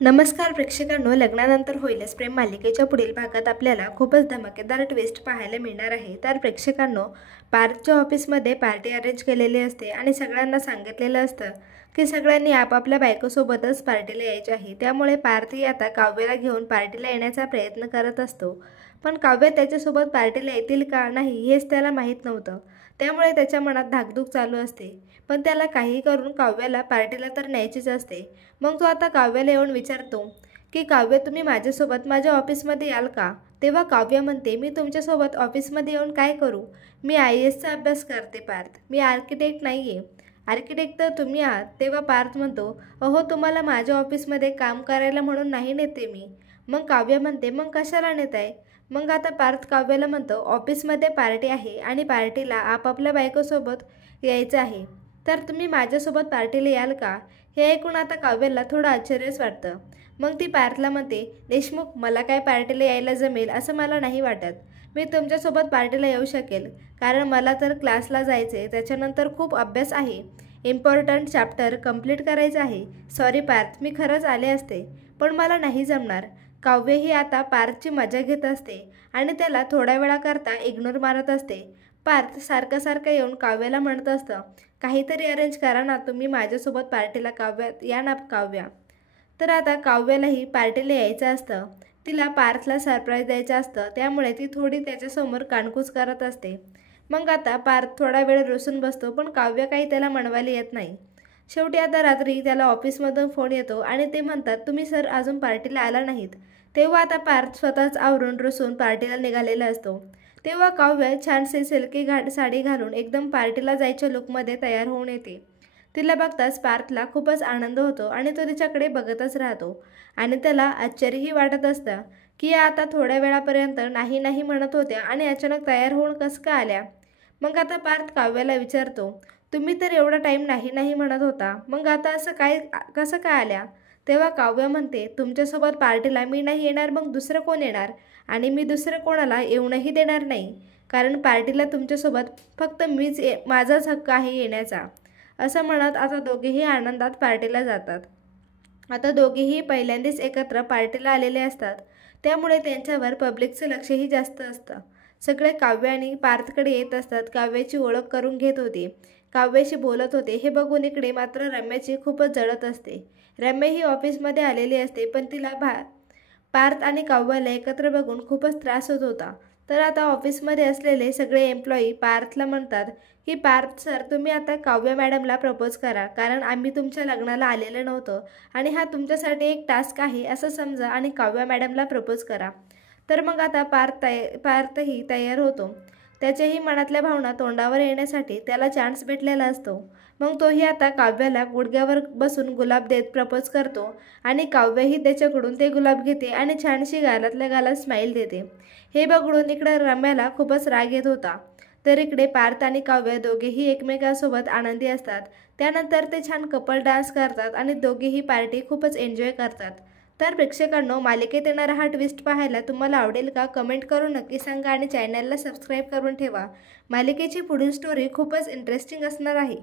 नमस्कार प्रेक्षकांनो, लग्नानंतर होईलच प्रेम मालिकेच्या पुढील भागात आपल्याला खूपच धमाकेदार ट्विस्ट पाहायला मिळणार आहे। तर प्रेक्षकांनो, पार्थच्या ऑफिसमध्ये पार्टी अरेंज केलेली असते आणि सगळ्यांना सांगितलेलं असतं की सगळ्यांनी आपापल्या बायकोसोबतच पार्टीला यायचे आहे। त्यामुळे पार्थही आता काव्याला घेऊन पार्टीला येण्याचा प्रयत्न करत असतो, पण काव्य त्याच्यासोबत पार्टीला येतील का नाही हेच त्याला माहीत नव्हतं। त्यामुळे त्याच्या मनात धाकधूक चालू असते, पण त्याला काही करून काव्याला पार्टीला तर न्यायचीच असते। मग तो आता काव्याला येऊन विचारतो की काव्य, तुम्ही माझ्यासोबत माझ्या ऑफिसमध्ये याल का? तेव्हा काव्य म्हणते, मी तुमच्यासोबत ऑफिसमध्ये येऊन काय करू? मी IASचा अभ्यास करते पार्थ, मी आर्किटेक्ट नाही आहे। आर्किटेक्ट तर तुम्ही आहात। तेव्हा पार्थ म्हणतो, अहो तुम्हाला माझ्या ऑफिसमध्ये काम करायला म्हणून नाही नेते मी। मग काव्य म्हणते, मग कशाला नेत आहे? मग आता पार्थ काव्याला म्हणतो, ऑफिसमध्ये पार्टी आहे आणि पार्टीला आपापल्या बायकोसोबत यायचं आहे, तर तुम्ही माझ्यासोबत पार्टीला याल का? हे ऐकून आता काव्याला थोडं आश्चर्यच वाटतं। मग ती पार्थला म्हणते, देशमुख, मला काय पार्टीला यायला जमेल असं मला नाही वाटत। मी तुमच्यासोबत पार्टीला येऊ शकेल, कारण मला तर क्लासला जायचे, त्याच्यानंतर खूप अभ्यास आहे, इम्पॉर्टंट चॅप्टर कंप्लीट करायचं आहे। सॉरी पार्थ, मी खरंच आले असते, पण मला नाही जमणार। काव्य ही आता पार्थची मजा घेत असते आणि त्याला थोड्या वेळाकरता इग्नोर मारत असते। पार्थ सारखं सारखं येऊन काव्याला म्हणत असतं, काहीतरी अरेंज करा ना तुम्ही माझ्यासोबत पार्टीला, काव्या या ना काव्या। तर आता काव्यालाही पार्टीला यायचं असतं, तिला पार्थला सरप्राईज द्यायचं असतं, त्यामुळे ती थोडी त्याच्यासमोर कानकूस करत असते। मग आता पार्थ थोडा वेळ रुसून बसतो, पण काव्य काही त्याला म्हणवायला येत नाही। शेवटी आता रात्री त्याला ऑफिसमधून फोन येतो आणि ते म्हणतात, तुम्ही सर अजून पार्टीला आला नाहीत। तेव्हा आता पार्थ स्वतःच आवरून रुसून पार्टीला निघालेला असतो। तेव्हा काव्य छानसे सिल्की साडी घालून एकदम पार्टीला जायच्या लुकमध्ये तयार होऊन येते। तिला बघताच पार्थला खूपच आनंद होतो आणि तो तिच्याकडे बघतच राहतो आणि त्याला आश्चर्यही वाटत असतं की या आता थोड्या वेळापर्यंत नाही नाही म्हणत होत्या आणि अचानक तयार होऊन कसं का आल्या। मग आता पार्थ काव्याला विचारतो, तुम्ही तर एवढा टाईम नाही नाही म्हणत होता, मग आता असं काय कसं काय आल्या? तेव्हा काव्य म्हणते, तुमच्यासोबत पार्टीला मी नाही येणार, मग दुसरं कोण येणार? आणि मी दुसरं कोणाला येऊनही देणार नाही, कारण पार्टीला तुमच्यासोबत फक्त माझाच हक्क आहे येण्याचा। असं म्हणत आता दोघेही आनंदात पार्टीला जातात। आता दोघेही पहिल्यांदाच एकत्र पार्टीला आलेले असतात, त्यामुळे त्यांच्यावर पब्लिकचं लक्षही जास्त असतं। सगळे काव्य आणि पार्थकडे येत असतात, काव्याची ओळख करून घेत होते, काव्याशी बोलत होते। हे बघून इकडे मात्र रम्याची खूपच जळत असते। रम्या ही ऑफिसमध्ये आलेली असते, पण तिला पार्थ आणि काव्याला एकत्र बघून खूपच त्रास होत होता। तर आता ऑफिसमध्ये असलेले सगळे एम्प्लॉई पार्थला म्हणतात की पार्थ सर, तुम्ही आता काव्य मॅडमला प्रपोज करा, कारण आम्ही तुमच्या लग्नाला आलेलं नव्हतं आणि हा तुमच्यासाठी एक टास्क आहे असं समजा आणि काव्य मॅडमला प्रपोज करा। तर मग आता पार्थही तयार होतो। त्याच्याही मनातल्या भावना तोंडावर येण्यासाठी त्याला चान्स भेटलेला असतो। मग तोही आता काव्याला गुडघ्यावर बसून गुलाब देत प्रपोज करतो आणि काव्यही त्याच्याकडून ते गुलाब घेते आणि छानशी गालातल्या गालात स्माईल देते। हे बघून इकडे रम्याला खूपच राग येत होता। तर इकडे पार्थ आणि काव्य दोघेही एकमेकांसोबत आनंदी असतात। त्यानंतर ते छान कपल डान्स करतात आणि दोघेही पार्टी खूपच एन्जॉय करतात। तर प्रेक्षकांनो, मालिकेत येणारा हा ट्विस्ट पाहायला तुम्हाला आवडेल का? कमेंट करून नक्की सांगा आणि चॅनलला सबस्क्राईब करून ठेवा। मालिकेची पुढील स्टोरी खूपच इंटरेस्टिंग असणार आहे।